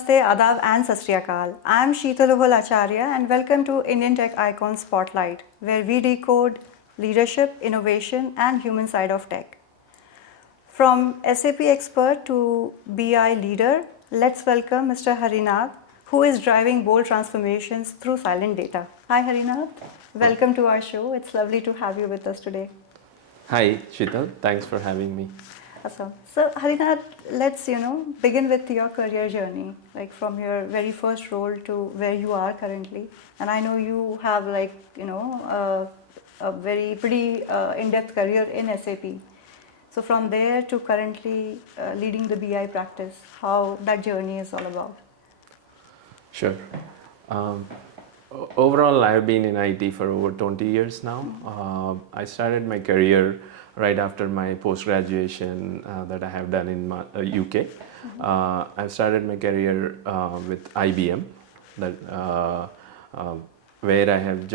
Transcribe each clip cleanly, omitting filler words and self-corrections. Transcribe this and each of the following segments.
Namaste, Adab and Sat Sri Akal. I am Sheetal Ohal Acharya and welcome to Indian Tech Icon Spotlight, where we decode leadership, innovation and human side of tech. From SAP expert to BI leader, let's welcome Mr. Harinath, who is driving bold transformations through silent data. Hi Harinath, welcome to our show. It's lovely to have you with us today. Hi, Sheetal. Thanks for having me. Awesome. So Harinath, let's begin with your career journey, like from your very first role to where you are currently. And I know you have a very pretty in-depth career in SAP. So from there to currently leading the BI practice, how that journey is all about. Sure. Overall, I've been in IT for over 20 years now. I started my career right after my post-graduation that I have done in UK. I've started my career with IBM, where I have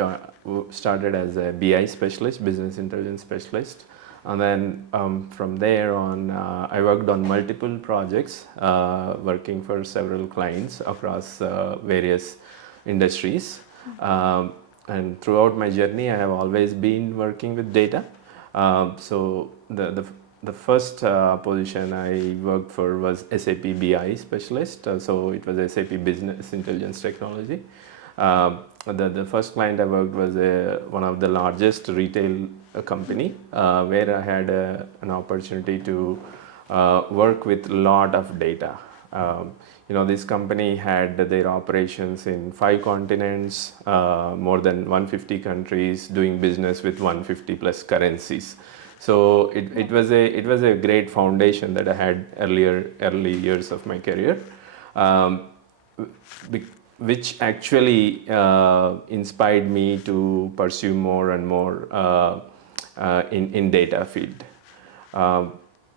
started as a BI specialist, business intelligence specialist. And then from there on, I worked on multiple projects, working for several clients across various industries. And throughout my journey, I have always been working with data. So the first position I worked for was SAP BI specialist. So it was SAP Business Intelligence Technology. The first client I worked was one of the largest retail company, where I had an opportunity to work with a lot of data. This company had their operations in 5 continents, more than 150 countries, doing business with 150 plus currencies. So it was a great foundation that I had early years of my career, which actually inspired me to pursue more and more in data field.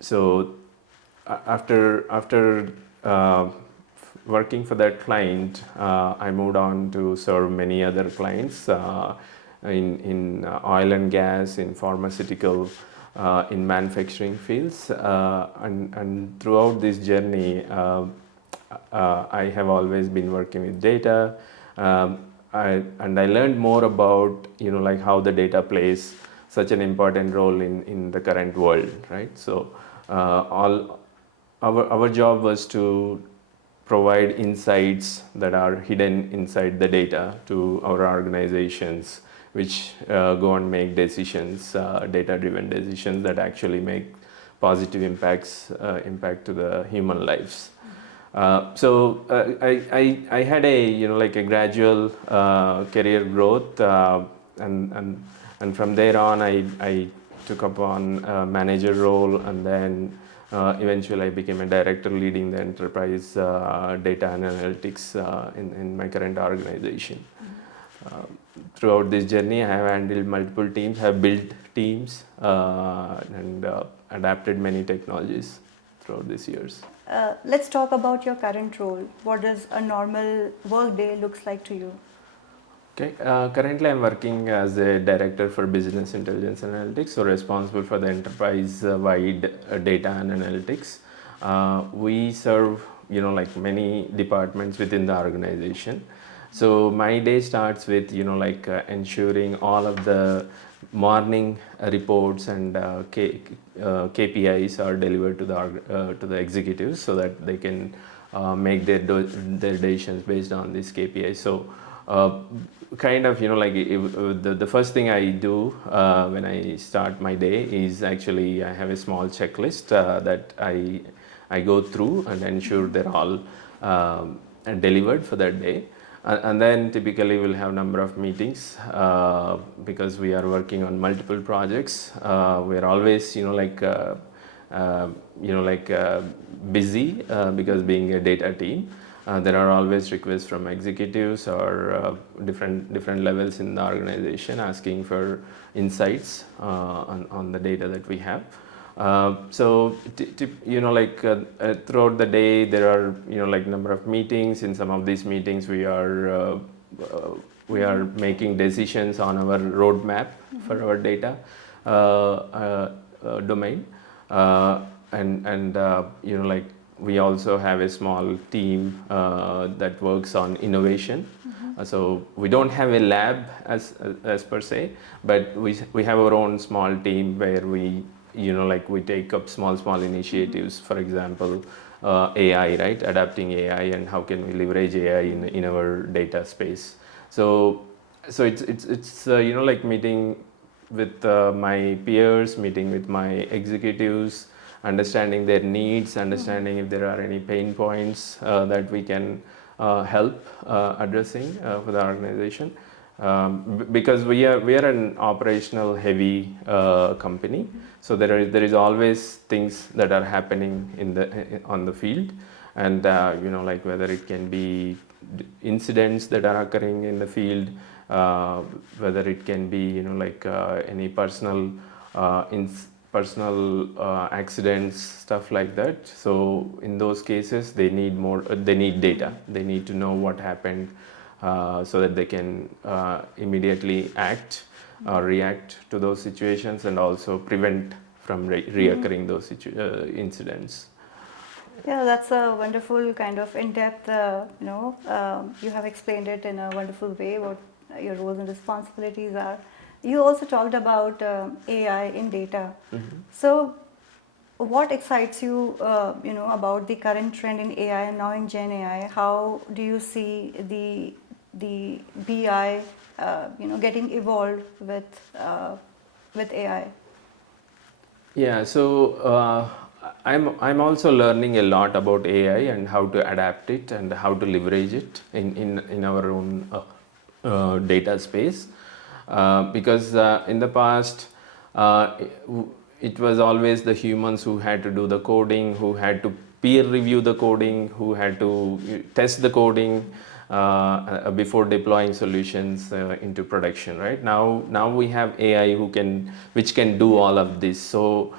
So after working for that client, I moved on to serve many other clients in oil and gas, in pharmaceutical, in manufacturing fields, and throughout this journey, I have always been working with data, and I learned more about how the data plays such an important role in the current world, right? So our job was to provide insights that are hidden inside the data to our organizations, which go and make decisions, data-driven decisions that actually make positive impact to the human lives. So I had a gradual career growth, and from there on I took up on a manager role, and then eventually I became a director leading the enterprise data and analytics in my current organization. Throughout this journey, I have handled multiple teams, have built teams, and adapted many technologies throughout these years. Let's talk about your current role. What does a normal work day looks like to you? Okay. Currently, I'm working as a director for business intelligence analytics, so responsible for the enterprise-wide data and analytics. We serve, many departments within the organization. So my day starts with, ensuring all of the morning reports and KPIs are delivered to the executives so that they can make their decisions based on these KPIs. So the first thing I do when I start my day is actually I have a small checklist that I go through and ensure they're all delivered for that day. And then typically we'll have number of meetings because we are working on multiple projects. We are always busy because being a data team. There are always requests from executives or different levels in the organization asking for insights on the data that we have. So throughout the day there are number of meetings. In some of these meetings we are making decisions on our roadmap for our data domain, and we also have a small team that works on innovation. So we don't have a lab as per se, but we have our own small team where we, like we take up small initiatives. For example, AI, right? Adapting AI and how can we leverage AI in our data space. So it's like meeting with my peers, meeting with my executives, understanding their needs, understanding if there are any pain points that we can help addressing for the organization. Because we are an operational heavy company, so there is always things that are happening on the field, and like whether it can be incidents that are occurring in the field, whether it can be like any personal accidents, stuff like that. So in those cases they need data, they need to know what happened, so that they can immediately act or react to those situations and also prevent from reoccurring those incidents. Yeah, that's a wonderful kind of in-depth, you have explained it in a wonderful way what your roles and responsibilities are. You also talked about AI in data. So what excites you, about the current trend in AI and now in Gen AI? How do you see the BI, getting evolved with AI? Yeah, so I'm also learning a lot about AI and how to adapt it and how to leverage it in our own data space. Because in the past, it was always the humans who had to do the coding, who had to peer review the coding, who had to test the coding before deploying solutions into production. Right now we have AI which can do all of this. So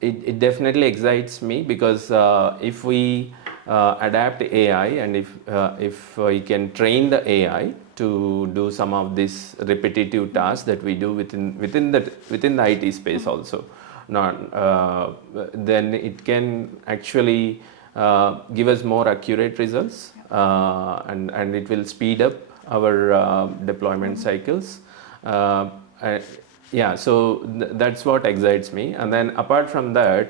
it definitely excites me, because if we adapt AI, and if we can train the AI to do some of these repetitive tasks that we do within the IT space also, not then it can actually give us more accurate results, and it will speed up our deployment cycles. Yeah, so that's what excites me. And then apart from that,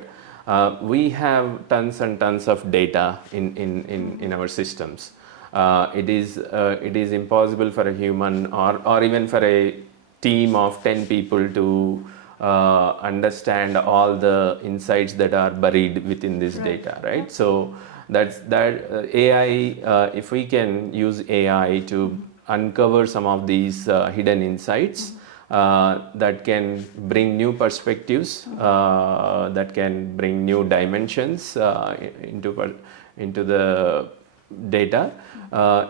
we have tons and tons of data in our systems. It is impossible for a human, or even for a team of 10 people to understand all the insights that are buried within this data, right? So AI, if we can use AI to uncover some of these hidden insights, that can bring new perspectives, that can bring new dimensions into the data,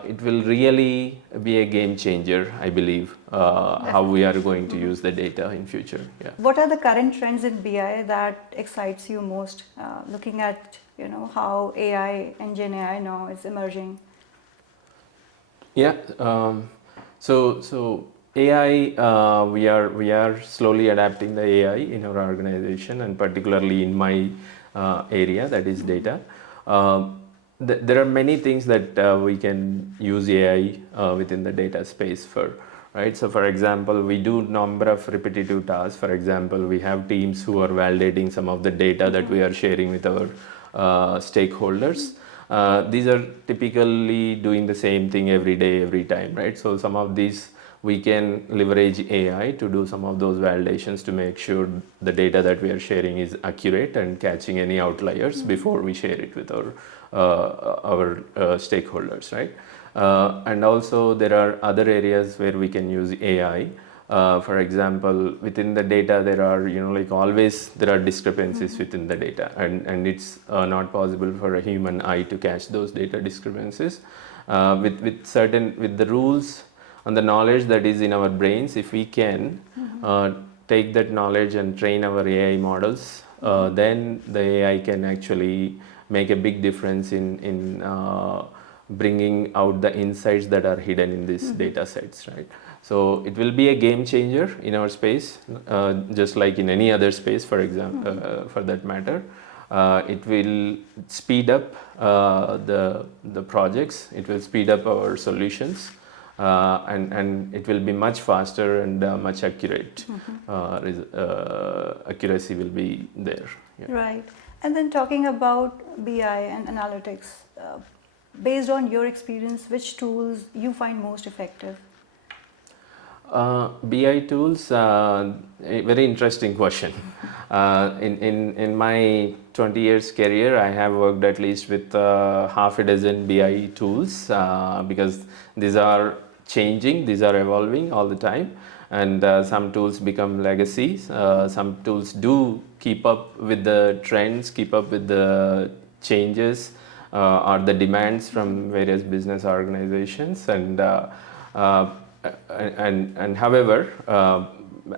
it will really be a game changer, I believe, how we are going to use the data in future. Yeah. What are the current trends in BI that excites you most, looking at how AI and Gen AI now is emerging? Yeah. So AI, we are slowly adapting the AI in our organization, and particularly in my area, that is data. There are many things that we can use AI within the data space for, right? So for example, we do number of repetitive tasks. For example, we have teams who are validating some of the data that we are sharing with our stakeholders. These are typically doing the same thing every day, every time, right? So some of these we can leverage AI to do some of those validations to make sure the data that we are sharing is accurate and catching any outliers before we share it with our stakeholders, right? And also there are other areas where we can use AI. For example, within the data there are, like always there are discrepancies within the data, and it's not possible for a human eye to catch those data discrepancies. With the rules and the knowledge that is in our brains, if we can take that knowledge and train our AI models, then the AI can actually make a big difference in bringing out the insights that are hidden in these data sets, right? So it will be a game changer in our space, just like in any other space, for example, for that matter. It will speed up the projects. It will speed up our solutions, and it will be much faster and much accurate. Accuracy will be there. Yeah. Right. And then talking about BI and analytics, based on your experience, which tools you find most effective? BI tools, a very interesting question. In my 20 years career, I have worked at least with half a dozen BI tools, because these are changing, these are evolving all the time, and some tools become legacies. Some tools do keep up with the trends, keep up with the changes or the demands from various business organizations, uh, and however,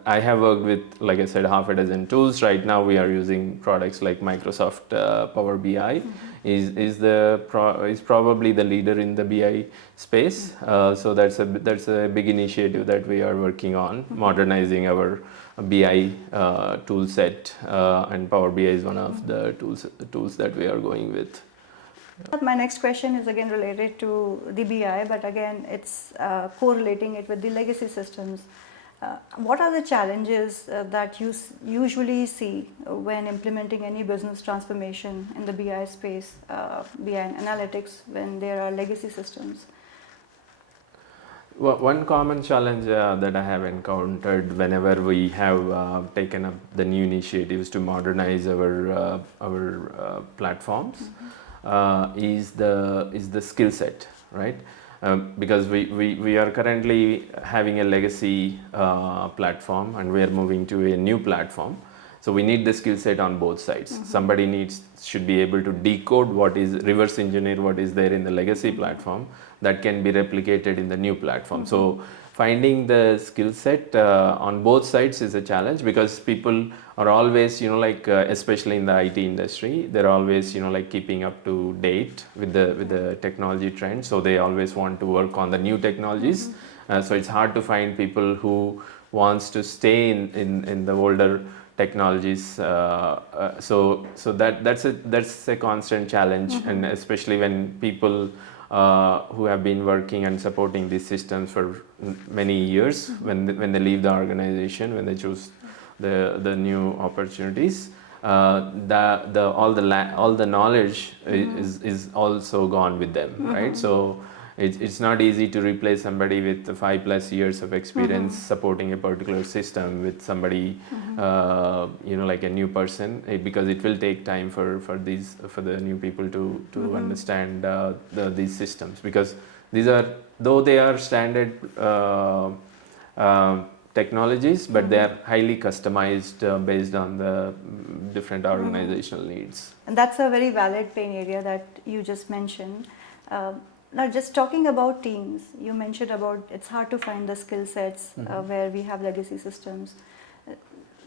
I have worked with, like I said, half a dozen tools. Right now we are using products like Microsoft Power BI. Is probably the leader in the BI space. So that's a big initiative that we are working on, modernizing our BI tool set, and Power BI is one of the tools that we are going with. My next question is again related to the BI, but again it's correlating it with the legacy systems. What are the challenges that you usually see when implementing any business transformation in the BI space, BI and analytics, when there are legacy systems? Well, one common challenge that I have encountered whenever we have taken up the new initiatives to modernize our platforms is the skill set, right? Because we are currently having a legacy platform and we are moving to a new platform. So we need the skill set on both sides. Somebody should be able to decode reverse engineer what is there in the legacy platform that can be replicated in the new platform. So finding the skill set on both sides is a challenge, because people are always, especially in the IT industry, they're always, keeping up to date with the technology trends. So they always want to work on the new technologies. So it's hard to find people who wants to stay in the older technologies. So that's a constant challenge, and especially when people who have been working and supporting these systems for many years, when they leave the organization, when they choose the new opportunities, all the knowledge is also gone with them, right? So it's not easy to replace somebody with 5+ years of experience supporting a particular system with somebody like a new person, because it will take time for the new people to understand these systems, because though they are standard technologies, but they are highly customized based on the different organizational needs. And that's a very valid pain area that you just mentioned. Now, just talking about teams, you mentioned about it's hard to find the skill sets where we have legacy systems.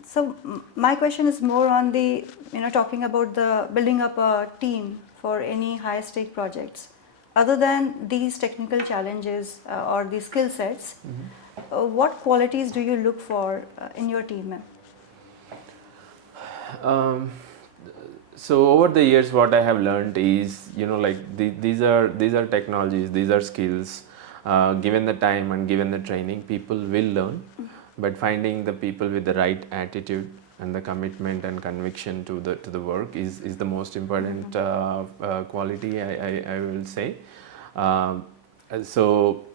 So my question is more on the, talking about the building up a team for any high stake projects. Other than these technical challenges or the skill sets, what qualities do you look for in your team? So over the years, what I have learned is, these are technologies, these are skills. Given the time and given the training, people will learn. But finding the people with the right attitude and the commitment and conviction to the work is the most important quality, I will say. So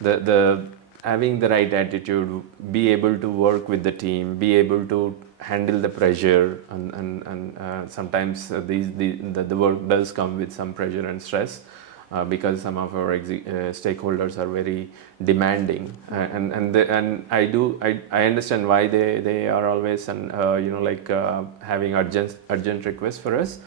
the having the right attitude, be able to work with the team, be able to handle the pressure, and sometimes the work does come with some pressure and stress, because some of our stakeholders are very demanding, and I understand why they are always having urgent requests for us,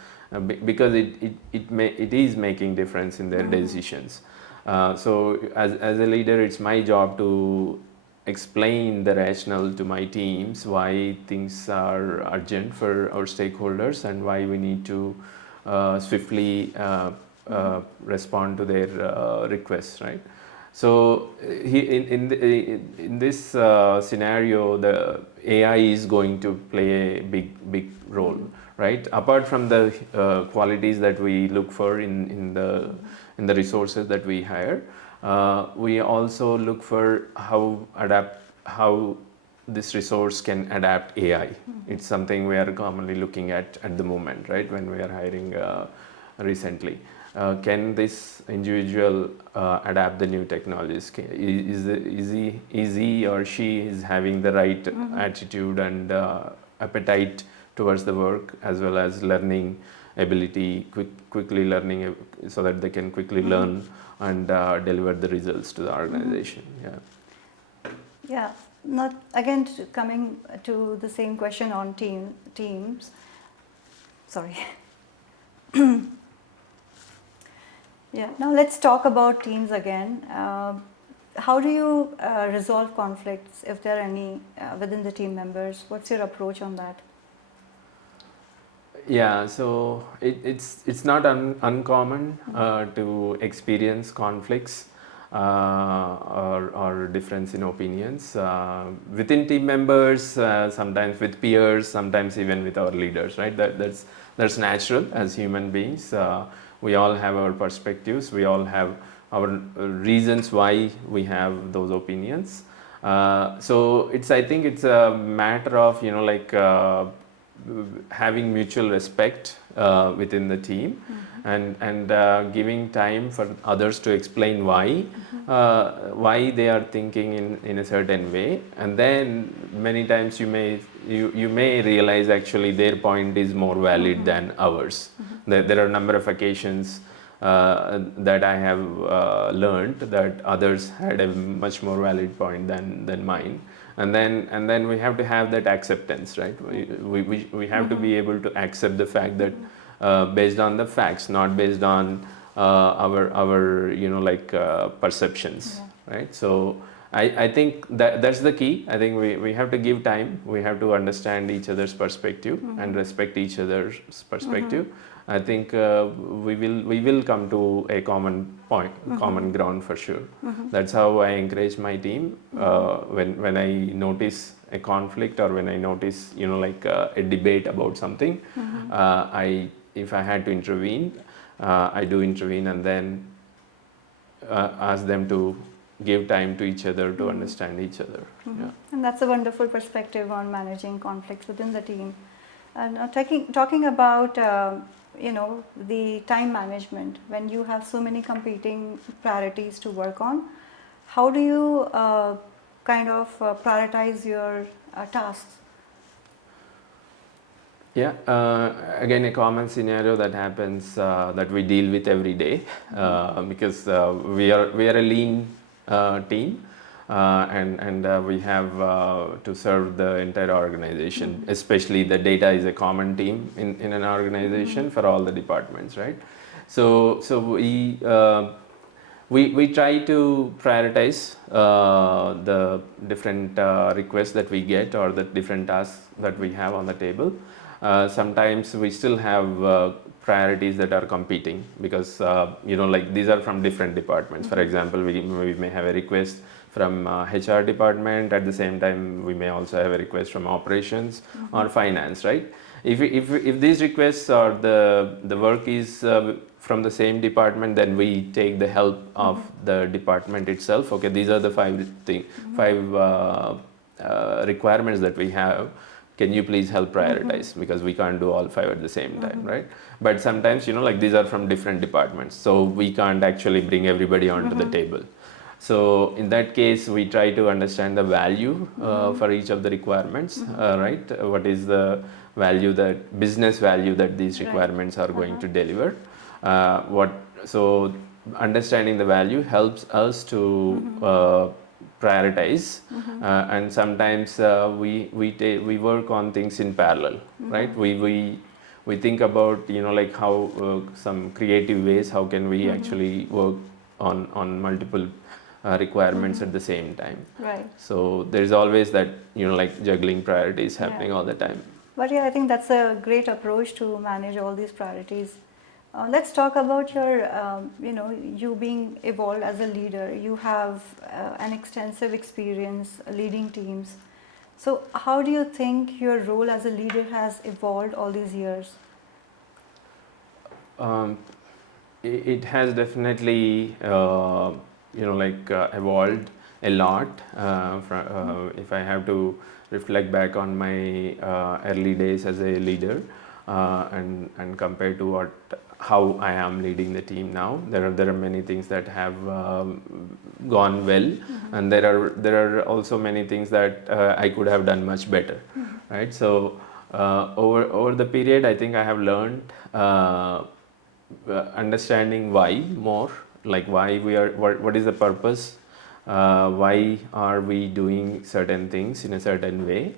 because it is making difference in their decisions. So as a leader, it's my job to explain the rationale to my teams why things are urgent for our stakeholders and why we need to swiftly respond to their requests, right? So in this scenario, the AI is going to play a big role, right? Apart from the qualities that we look for in the resources that we hire, we also look for how this resource can adapt AI. It's something we are commonly looking at the moment, right? When we are hiring recently. Can this individual adapt the new technologies? Is he or she is having the right attitude and appetite towards the work, as well as learning ability, quickly learning, so that they can quickly learn and deliver the results to the organization. Yeah, not again coming to the same question on teams. Sorry. Yeah. Now let's talk about teams again. How do you resolve conflicts, if there are any, within the team members? What's your approach on that? Yeah, so it's not uncommon to experience conflicts or difference in opinions within team members, sometimes with peers, sometimes even with our leaders, right? That's natural as human beings. We all have our perspectives, we all have our reasons why we have those opinions. So I think it's a matter of, having mutual respect within the team, and giving time for others to explain why they are thinking in a certain way, and then many times you may realize actually their point is more valid than ours. There are a number of occasions that I have learned that others had a much more valid point than mine, and then we have to have that acceptance, right? We have to be able to accept the fact that based on the facts, not based on our perceptions, right? So I think that's the key. I think we have to give time. We have to understand each other's perspective and respect each other's perspective. I think we will come to a common point, common ground for sure. That's how I encourage my team when I notice a conflict, or when I notice a debate about something. If I had to intervene, I do intervene, and then ask them to give time to each other to understand each other. Yeah. And that's a wonderful perspective on managing conflicts within the team. And talking about the time management, when you have so many competing priorities to work on, how do you prioritize your tasks? Yeah, again, a common scenario that happens that we deal with every day, because we are a lean team, and we have to serve the entire organization. Especially the data is a common team in an organization for all the departments, right? So we try to prioritize the different requests that we get, or the different tasks that we have on the table. Sometimes we still have priorities that are competing, because these are from different departments. For example, we may have a request from HR department. At the same time, we may also have a request from operations or finance, right? If these requests or the work is from the same department, then we take the help of the department itself. Okay, these are the five requirements that we have. Can you please help prioritize? Because we can't do all five at the same time, right? But sometimes, these are from different departments, so we can't actually bring everybody onto the table. So in that case, we try to understand the value for each of the requirements, right? What is the value, that business value that these requirements are going to deliver? So understanding the value helps us to prioritize, and sometimes we work on things in parallel, right? We think about how some creative ways, how can we actually work on multiple requirements at the same time. Right. So there's always that juggling priorities happening all the time. But yeah, I think that's a great approach to manage all these priorities Let's talk about your, you being evolved as a leader. You have an extensive experience leading teams. So, how do you think your role as a leader has evolved all these years? Um, it has definitely, evolved a lot. If I have to reflect back on my early days as a leader, and compare to how I am leading the team now, there are many things that have gone well, and there are also many things that I could have done much better, right? So over the period, I think I have learned. Understanding why more, like why we are, what is the purpose, why are we doing certain things in a certain way,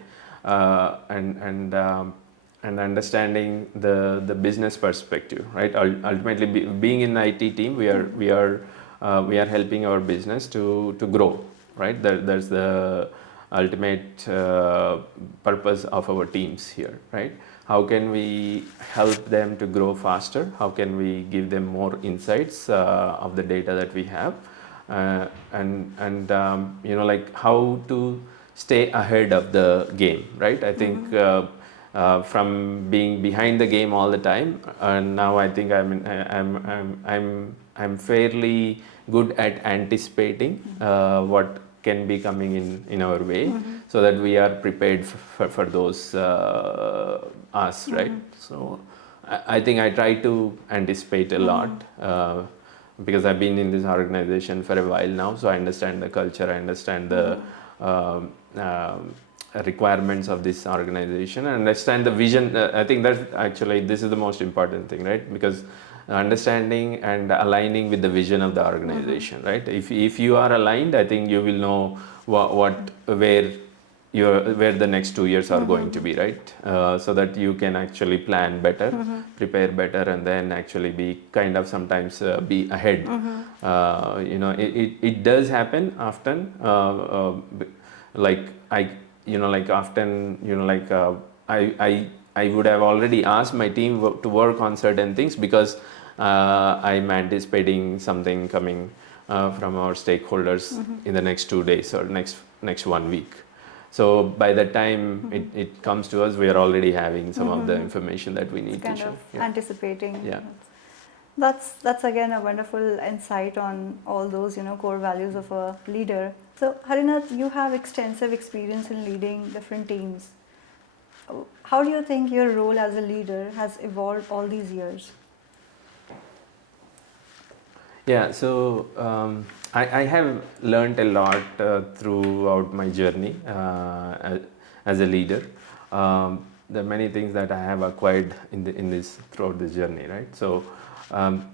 and understanding the business perspective, right? Ultimately, being in IT team, we are helping our business to grow, right? There's the ultimate purpose of our teams here, right? How can we help them to grow faster? How can we give them more insights of the data that we have, like how to stay ahead of the game, right? I think from being behind the game all the time, and now I think I'm fairly good at anticipating what can be coming in our way, so that we are prepared for those us, right? So I think I try to anticipate a lot, because I've been in this organization for a while now, so I understand the culture, I understand the um, um, requirements of this organization, and understand the vision. I think that actually this is the most important thing, right? Because understanding and aligning with the vision of the organization, right? If you are aligned, I think you will know where the next 2 years are going to be, right? So that you can actually plan better, prepare better, and then actually be kind of sometimes be ahead. It does happen often, like I like often I would have already asked my team to work on certain things, because I'm anticipating something coming from our stakeholders in the next 2 days or next 1 week. So by the time it comes to us, we are already having some of the information that we need to Kind share. of anticipating. Yeah. That's again a wonderful insight on all those core values of a leader. So Harinath, you have extensive experience in leading different teams. How do you think your role as a leader has evolved all these years? Yeah, so I have learned a lot throughout my journey as a leader. There are many things that I have acquired in this throughout this journey, right? So um,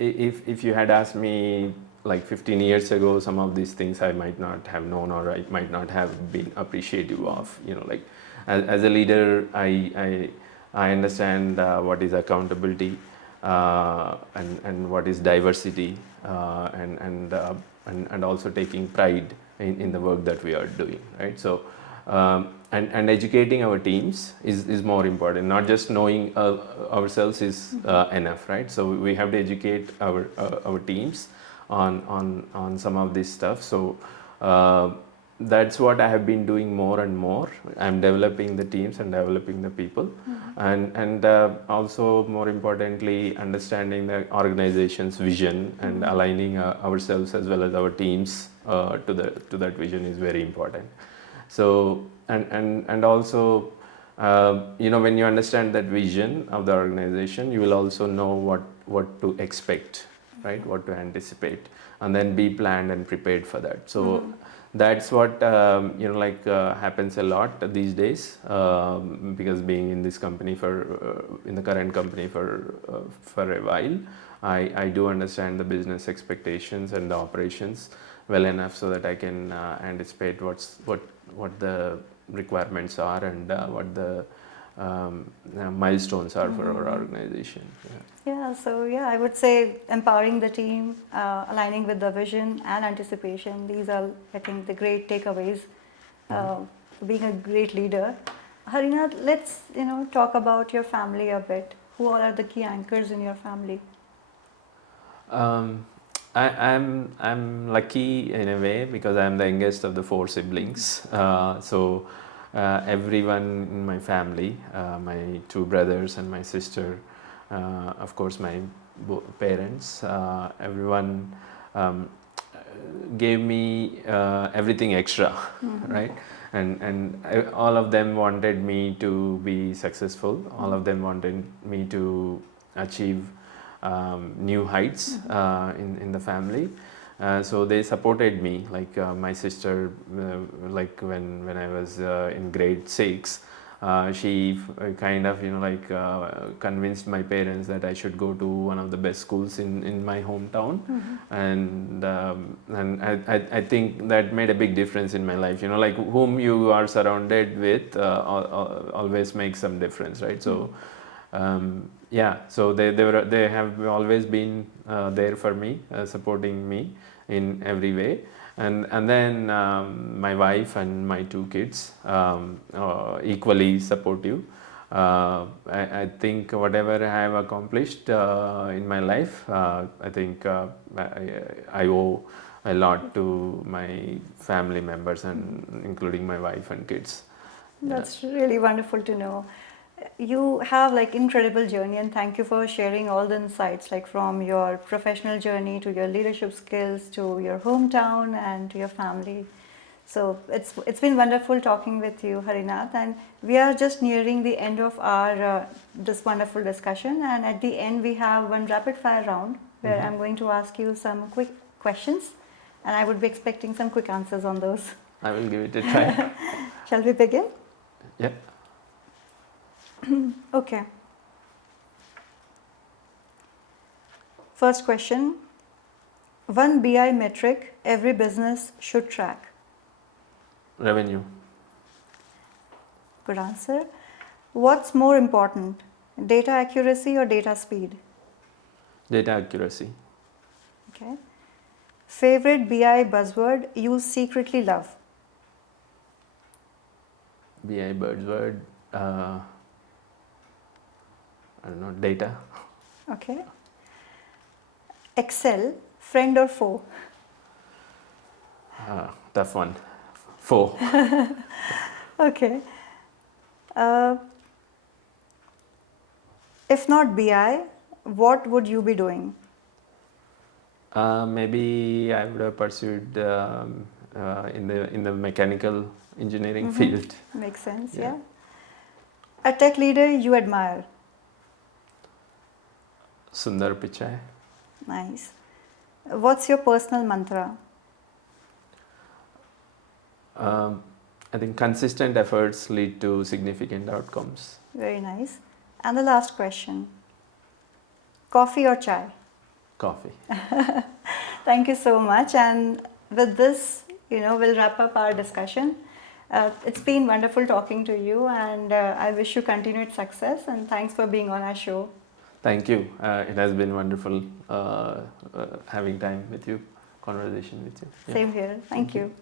if you had asked me like 15 years ago, some of these things I might not have known, or I might not have been appreciative of. Like as a leader, I understand what is accountability, and what is diversity, and also taking pride in the work that we are doing, right? So and educating our teams is more important. Not just knowing ourselves is enough, right? So we have to educate our teams on some of this stuff. So that's what I have been doing more and more. I'm developing the teams and developing the people, and also more importantly, understanding the organization's vision and aligning ourselves as well as our teams to that vision is very important. So and also, when you understand that vision of the organization, you will also know what to expect, right? What to anticipate, and then be planned and prepared for that. So that's what happens a lot these days, because being in this company in the current company for a while, I do understand the business expectations and the operations well enough, so that I can anticipate what the requirements are, and what the milestones are for our organization. I would say empowering the team, aligning with the vision and anticipation. These are, I think, the great takeaways for being a great leader. Harinath, let's talk about your family a bit. Who all are the key anchors in your family? Um, I'm lucky in a way because I'm the youngest of the four siblings. Everyone in my family, my two brothers and my sister, of course my parents, everyone um, gave me everything extra, right? All of them wanted me to be successful. All of them wanted me to achieve new heights in the family. So they supported me. Like my sister, like when I was in grade 6, she kind of convinced my parents that I should go to one of the best schools in my hometown, and I think that made a big difference in my life. Like whom you are surrounded with always makes some difference, right? So so they have always been there for me, supporting me in every way. And then my wife and my two kids, equally supportive. I think whatever I have accomplished in my life, I think I owe a lot to my family members, and including my wife and kids. That's really wonderful to know. You have like incredible journey, and thank you for sharing all the insights, like from your professional journey to your leadership skills to your hometown and to your family. So it's been wonderful talking with you, Harinath, and we are just nearing the end of our this wonderful discussion. And at the end, we have one rapid fire round where I'm going to ask you some quick questions, and I would be expecting some quick answers on those. I will give it a try. Shall we begin? Yeah. Okay. First question. One BI metric every business should track. Revenue. Good answer. What's more important, data accuracy or data speed? Data accuracy. Okay. Favorite BI buzzword you secretly love? BI buzzword. I don't know, data. Okay. Excel, friend or foe? Tough one. Four. Okay. If not BI, what would you be doing? Maybe I would have pursued in the mechanical engineering field. Makes sense, Yeah. yeah. A tech leader you admire? Sundar Pichai. Nice. What's your personal mantra? I think consistent efforts lead to significant outcomes. Very nice. And the last question. Coffee or chai? Coffee. Thank you so much. And with this, we'll wrap up our discussion. It's been wonderful talking to you, and I wish you continued success, and thanks for being on our show. Thank you. It has been wonderful having time with you, conversation with you. Yeah. Same here. Thank you.